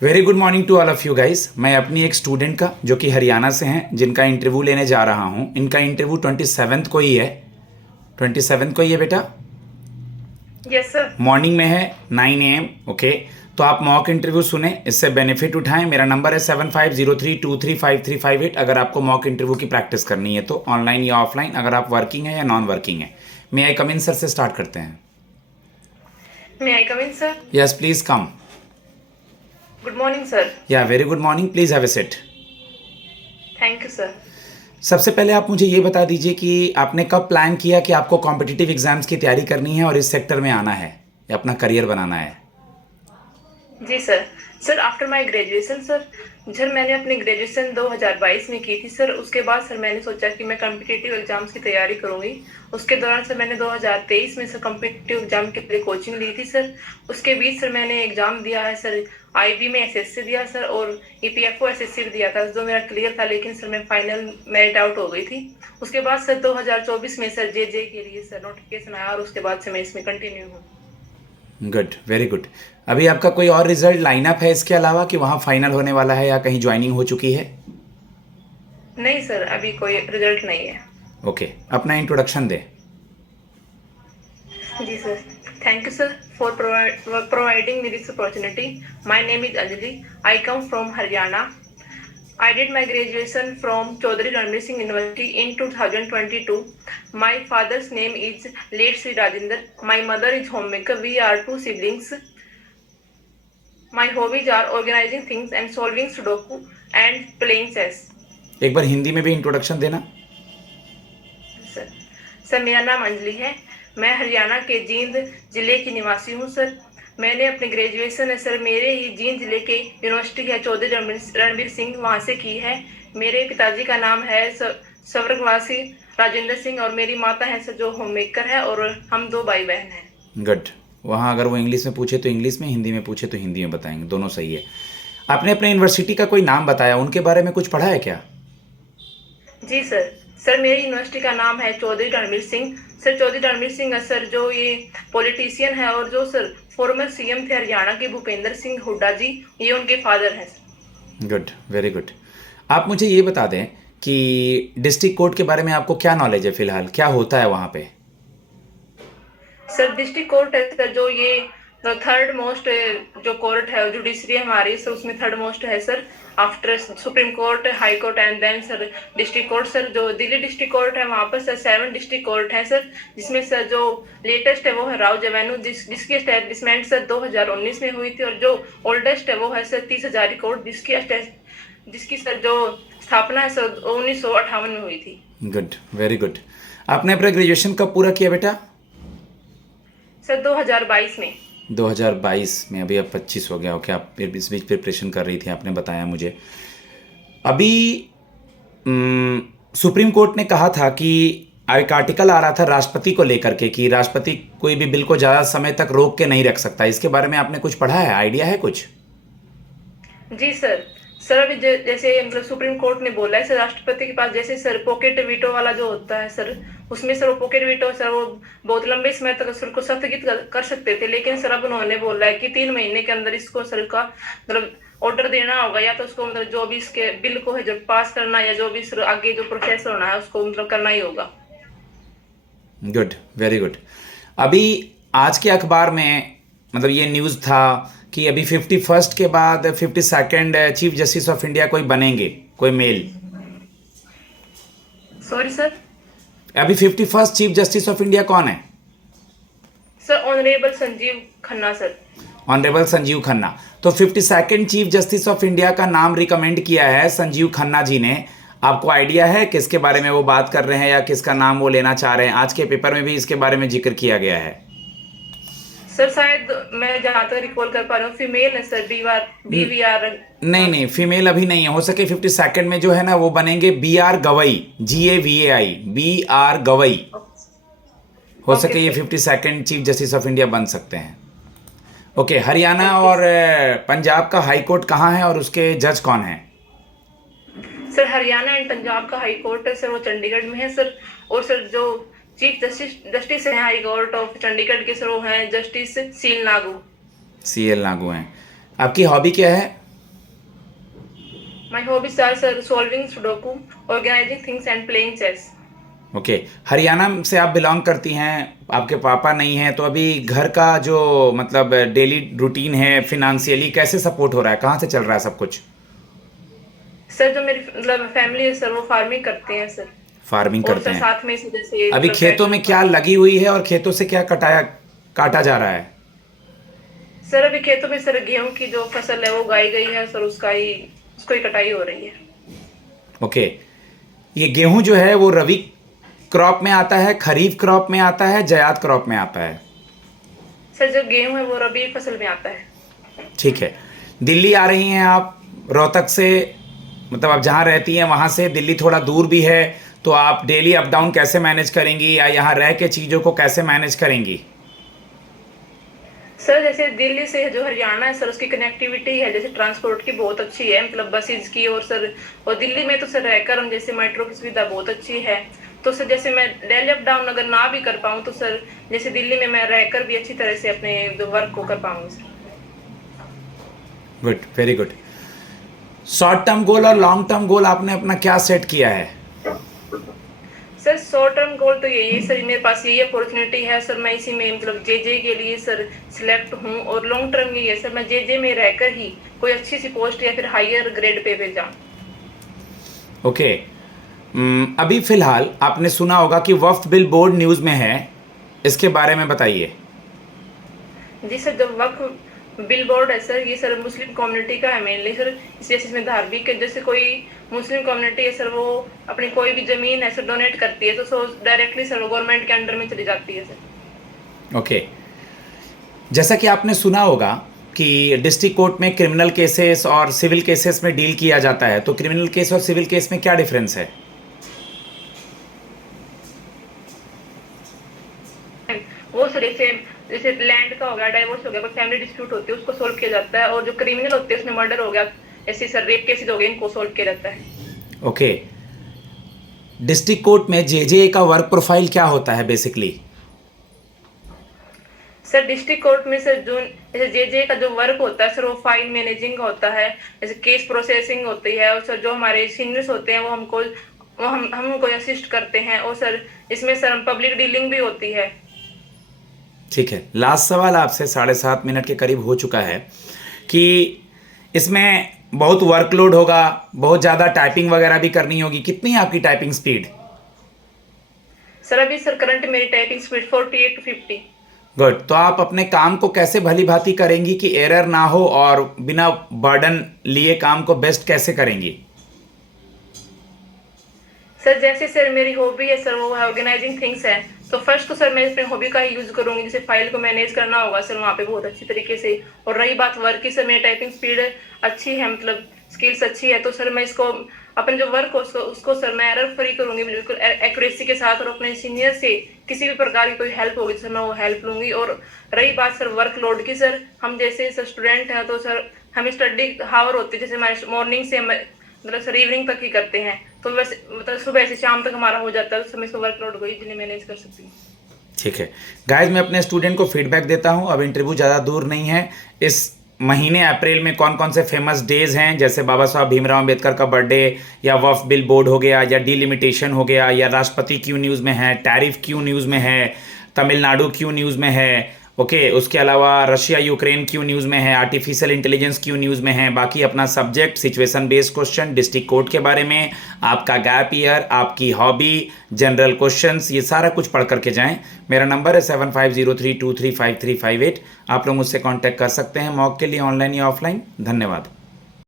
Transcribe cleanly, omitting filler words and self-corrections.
Very good morning to all of you guys. मैं अपनी एक स्टूडेंट का जो कि हरियाणा से हैं जिनका इंटरव्यू लेने जा रहा हूँ। इनका इंटरव्यू 27 को ही है। 27 को ही है बेटा। Yes sir. मॉर्निंग में है 9 AM। ओके, तो आप मॉक इंटरव्यू सुने, इससे बेनिफिट उठाएं। मेरा नंबर है 7503235358। अगर आपको मॉक इंटरव्यू की प्रैक्टिस करनी है तो ऑनलाइन या ऑफलाइन, अगर आप वर्किंग है या नॉन वर्किंग है। मे आई कम इन सर से स्टार्ट करते हैं। May I come in sir? Yes please come. Good morning sir. Yeah very good morning, please have a seat. Thank you sir. सबसे पहले आप मुझे ये बता दीजिए कि आपने कब प्लान किया कि आपको कॉम्पिटिटिव एग्जाम्स की तैयारी करनी है और इस सेक्टर में आना है या अपना करियर बनाना है। जी sir. Sir after my graduation sir मैंने अपनी ग्रेजुएशन 2022 में की थी सर। उसके बाद सर मैंने सोचा कि मैं कॉम्पिटिटिव एग्जाम्स की तैयारी करूंगी। उसके दौरान सर मैंने 2023 में सर कॉम्पिटिटिव एग्जाम के लिए कोचिंग ली थी सर। उसके बीच सर मैंने एग्जाम दिया है सर। आईबी में एसएससी दिया सर और ईपीएफओ एसएससी दिया था जो मेरा क्लियर था, लेकिन सर मैं फाइनल मेरिट आउट हो गई थी। उसके बाद सर 2024 में सर जे के लिए सर नोटिफिकेशन आया और उसके बाद से मैं इसमें कंटिन्यू हूँ। Good, very good. अभी आपका कोई और रिजल्ट लाइनअप है इसके अलावा कि वहाँ फाइनल होने वाला है या कहीं ज्वाइनिंग हो चुकी है? नहीं सर, अभी कोई रिजल्ट नहीं है। ओके, अपना इंट्रोडक्शन दे। जी sir. Thank you, sir, for providing me this opportunity. My name is Anjali. I come from Haryana. I did my graduation from Chaudhary Ranveer Singh University in 2022. My father's name is late Sri Rajinder. My mother is homemaker. We are two siblings. My hobbies are organizing things and solving Sudoku and playing chess. एक बार हिंदी में भी introduction देना। Sir sir मेरा नाम अंजलि है। मैं हरियाणा के जींद जिले की निवासी हूँ सर। मैंने अपनी ग्रेजुएशन है सर मेरे ही जींद जिले के यूनिवर्सिटी है चौधरी रणवीर सिंह वहाँ से की है। मेरे पिताजी का नाम है स्वर्गवासी राजेंद्र सिंह और मेरी माता है सर जो होम मेकर है और हम 2 भाई बहन हैं। गुड। वहाँ अगर वो इंग्लिश में पूछे तो इंग्लिश में, हिंदी में पूछे तो हिंदी में बताएंगे, दोनों सही है। आपने अपने यूनिवर्सिटी का कोई नाम बताया, उनके बारे में कुछ पढ़ा है क्या? जी सर। सर मेरी यूनिवर्सिटी का नाम है चौधरी रणवीर सिंह। सर चौधरी रणवीर सिंह सर जो ये पॉलिटिशियन है और जो सर फॉर्मर सीएम थे हरियाणा के भूपेंद्र सिंह हुड्डा जी, ये उनके फादर हैं। Good, very good. आप मुझे ये बता दें कि डिस्ट्रिक्ट कोर्ट के बारे में आपको क्या नॉलेज है, फिलहाल क्या होता है वहाँ पे? सर डिस्ट्रिक्ट कोर्ट है सर जो ये थर्ड मोस्ट जो कोर्ट है जुडिशरी हमारी सर उसमें थर्ड मोस्ट है sir after supreme court, high court and then sir district court. Sir जो दिल्ली डिस्ट्रिक्ट कोर्ट है वहाँ पर सर 7 डिस्ट्रिक्ट कोर्ट है सर, जिसमें सर जो लेटेस्ट है वो है राव जेवेन्यू जिसकी एस्टेब्लिशमेंट सर 2019 में हुई थी और जो ओल्डेस्ट है वो है सर 30 हजारी कोर्ट जिसकी सर जो स्थापना है सर 1958 में हुई थी। Good, very good. आपने अपना ग्रेजुएशन कब पूरा किया बेटा? सर 2022 में। 2022 में, अभी अब 25 हो गया। ओके, आप फिर इस बीच प्रिपरेशन कर रही थी, आपने बताया मुझे। अभी सुप्रीम कोर्ट ने कहा था कि एक आर्टिकल आ रहा था राष्ट्रपति को लेकर के कि राष्ट्रपति कोई भी बिल को ज़्यादा समय तक रोक के नहीं रख सकता। इसके बारे में आपने कुछ पढ़ा है, आइडिया है कुछ? जी सर। सर अभी जैसे मतलब सुप्रीम कोर्ट ने बोला है सर राष्ट्रपति के पास जैसे सर पॉकेट वीटो वाला जो होता है सर उसमें सर वो पॉकेट वीटो सर वो बहुत लंबे समय तक सर को स्थगित कर सकते थे, लेकिन सर अब उन्होंने बोला है कि 3 महीने के अंदर इसको सर का मतलब ऑर्डर देना होगा या तो उसको मतलब जो भी इसके बिल को है जो पास करना या जो भी सर आगे जो प्रोसेस होना है उसको मतलब करना ही होगा। Good, very good. अभी आज के अखबार में मतलब ये न्यूज़ था कि अभी 51st के बाद 52nd chief justice of India कोई बनेंगे, कोई मेल। Sorry sir. अभी 51st chief justice of India कौन है? Sir honourable Sanjeev Khanna sir. Honourable Sanjeev Khanna. तो 52nd chief justice of India का नाम रिकमेंड किया है संजीव खन्ना जी ने। आपको आइडिया है किसके बारे में वो बात कर रहे हैं या किसका नाम वो लेना चाह रहे हैं? आज के पेपर में भी इसके बारे में जिक्र किया गया है। सर शायद मैं जहाँ तक रिकॉल कर पा रहा हूँ फीमेल है सर, BVR। नहीं, फीमेल अभी नहीं है। हो सके 52nd में जो है ना वो बनेंगे BR Gavai, GAVAI, BR Gavai. हो सके ये 52nd chief justice of India बन सकते हैं। ओके, हरियाणा और पंजाब का हाई कोर्ट कहाँ है और उसके जज कौन है? सर हरियाणा एंड पंजाब का हाई कोर्ट है सर वो चंडीगढ़ में है सर। और सर जो चीफ जस्टिस है हाई कोर्ट ऑफ चंडीगढ़ के सर वो हैं justice CL Nagu. CL Nagu हैं। आपकी हॉबी क्या है? My hobbies are sir solving Sudoku, organizing things and playing chess. Okay, Haryana से आप बिलोंग करती हैं, आपके पापा नहीं हैं, तो अभी घर का जो मतलब डेली रूटीन है फिनेंशियली कैसे सपोर्ट हो रहा है, कहाँ से चल रहा है सब कुछ? सर जो मेरी मतलब फैमिली है सर वो फार्मिंग करते हैं सर। फार्मिंग और करते सर हैं। साथ में से जैसे अभी मतलब खेतों में क्या लगी हुई है और खेतों से क्या काटा जा रहा है? सर अभी खेतों में सर गेहूं की जो फसल है वो उगाई गई है सर, उसको ही कटाई हो रही है। ओके, ये गेहूं जो है वो रबी क्रॉप में आता है, खरीफ क्रॉप में आता है, जायद क्रॉप में आता है? सर जो गेहूं है वो रबी फसल में आता है। ठीक है। दिल्ली आ रही हैं आप रोहतक से, मतलब आप जहाँ रहती हैं वहाँ से दिल्ली थोड़ा दूर भी है, तो आप डेली अप डाउन कैसे मैनेज करेंगी या यहाँ रह के चीज़ों को कैसे मैनेज करेंगी? सर जैसे दिल्ली से जो हरियाणा है सर उसकी कनेक्टिविटी है जैसे ट्रांसपोर्ट की बहुत अच्छी है, मतलब बसेज की, और दिल्ली में तो सर रहकर हम जैसे मेट्रो की सुविधा बहुत अच्छी है। तो सर जैसे मैं डेली अप डाउन अगर ना भी कर पाऊँ तो सर जैसे दिल्ली में मैं रहकर भी अच्छी तरह से अपने जो वर्क को कर पाऊंगी sir. Good, very good. Short term goal और लॉन्ग टर्म गोल आपने अपना क्या सेट किया है? सर शॉर्ट टर्म गोल तो यही है सर, मेरे पास यही अपॉर्चुनिटी है सर, मैं इसी में मतलब जेजे के लिए सर सिलेक्ट हूँ। और लॉन्ग टर्म यही है सर, मैं जेजे में रहकर ही कोई अच्छी सी पोस्ट या फिर हायर ग्रेड पे जाऊँ। ओके, अभी फिलहाल आपने सुना होगा कि वक्फ बिल बोर्ड न्यूज़ में है, इसके बारे में बताइए। जी सर, जो वक्फ बिल बोर्ड है सर ये सर मुस्लिम कम्युनिटी का है मेनली सर, इसमें धार्मिक है, जैसे कोई मुस्लिम कम्युनिटी है सर वो अपनी कोई भी जमीन है सर डोनेट करती है तो डायरेक्टली सर वो गवर्नमेंट के अंडर में चली जाती है सर। ओके, जैसा कि आपने सुना होगा कि डिस्ट्रिक्ट कोर्ट में क्रिमिनल केसेस और सिविल केसेस में डील किया जाता है, तो क्रिमिनल केस और सिविल केस में क्या डिफरेंस है? वो सर जैसे लैंड का हो गया, डाइवोर्स हो गया, कोई फैमिली डिस्प्यूट होती है उसको सोल्व किया जाता है, और जो क्रिमिनल होते हैं उसमें मर्डर हो गया, ऐसे सर रेप केसेस हो गए, इनको सोल्व किया जाता है। ओके, डिस्ट्रिक्ट कोर्ट में जेजे का वर्क प्रोफाइल क्या होता है बेसिकली? सर डिस्ट्रिक्ट कोर्ट में सर जो जैसे जेजे का जो वर्क होता है सर वो फाइल मैनेजिंग का होता है, जैसे केस प्रोसेसिंग होती है, और सर जो हमारे सीनियर्स होते हैं वो हमको असिस्ट करते हैं, और सर इसमें सर पब्लिक डीलिंग भी होती है। ठीक है, लास्ट सवाल आपसे, 7.5 मिनट के करीब हो चुका है, कि इसमें बहुत वर्कलोड होगा, बहुत ज़्यादा टाइपिंग वगैरह भी करनी होगी, कितनी है आपकी टाइपिंग स्पीड? सर अभी सर करंट मेरी टाइपिंग स्पीड 48 to 50। गुड, तो आप अपने काम को कैसे भली भांति करेंगी कि एरर ना हो और बिना बर्डन लिए काम को बेस्ट कैसे करेंगी? सर जैसे सर मेरी हॉबी है सर वो है ऑर्गेनाइजिंग थिंग्स है, तो फर्स्ट तो सर मैं अपनी हॉबी का ही यूज करूंगी, जैसे फाइल को मैनेज करना होगा सर वहाँ पे बहुत अच्छी तरीके से। और रही बात वर्क की, सर मेरी टाइपिंग स्पीड अच्छी है, मतलब स्किल्स अच्छी है, तो सर मैं इसको अपने जो वर्क हो उसको सर मैं एरर फ्री करूंगी बिल्कुल एक्यूरेसी के साथ, और अपने सीनियर से किसी भी प्रकार की कोई हेल्प होगी सर मैं वो हेल्प लूंगी। और रही बात सर वर्कलोड की, सर हम जैसे सर स्टूडेंट हैं तो सर हमें स्टडी हावर होती है, जैसे हमारे मॉर्निंग से मतलब सर इवनिंग तक ही करते हैं, तो वैसे मतलब सुबह से शाम तक हमारा हो जाता है, तो समय इसको वर्कलोड को इजीली मैनेज कर सकती हूँ। ठीक है गाइज, मैं अपने स्टूडेंट को फीडबैक देता हूँ, अब इंटरव्यू ज़्यादा दूर नहीं है। इस महीने अप्रैल में कौन कौन से फेमस डेज हैं, जैसे बाबा साहब भीमराव अम्बेडकर का बर्थडे, या वक्फ बिल बोर्ड हो गया, या डिलिमिटेशन हो गया, या राष्ट्रपति क्यों न्यूज़ में है, टैरिफ क्यों न्यूज़ में है, तमिलनाडु क्यों न्यूज़ में है, ओके, उसके अलावा रशिया यूक्रेन क्यों न्यूज़ में है, आर्टिफिशियल इंटेलिजेंस क्यों न्यूज़ में है, बाकी अपना subject, situation based question, district court के बारे में, आपका गैप ईयर, आपकी हॉबी, जनरल क्वेश्चंस, ये सारा कुछ पढ़ करके जाएं। मेरा नंबर है 7503235358। आप लोग मुझसे कांटेक्ट कर सकते हैं मॉक के लिए, ऑनलाइन या ऑफलाइन। धन्यवाद।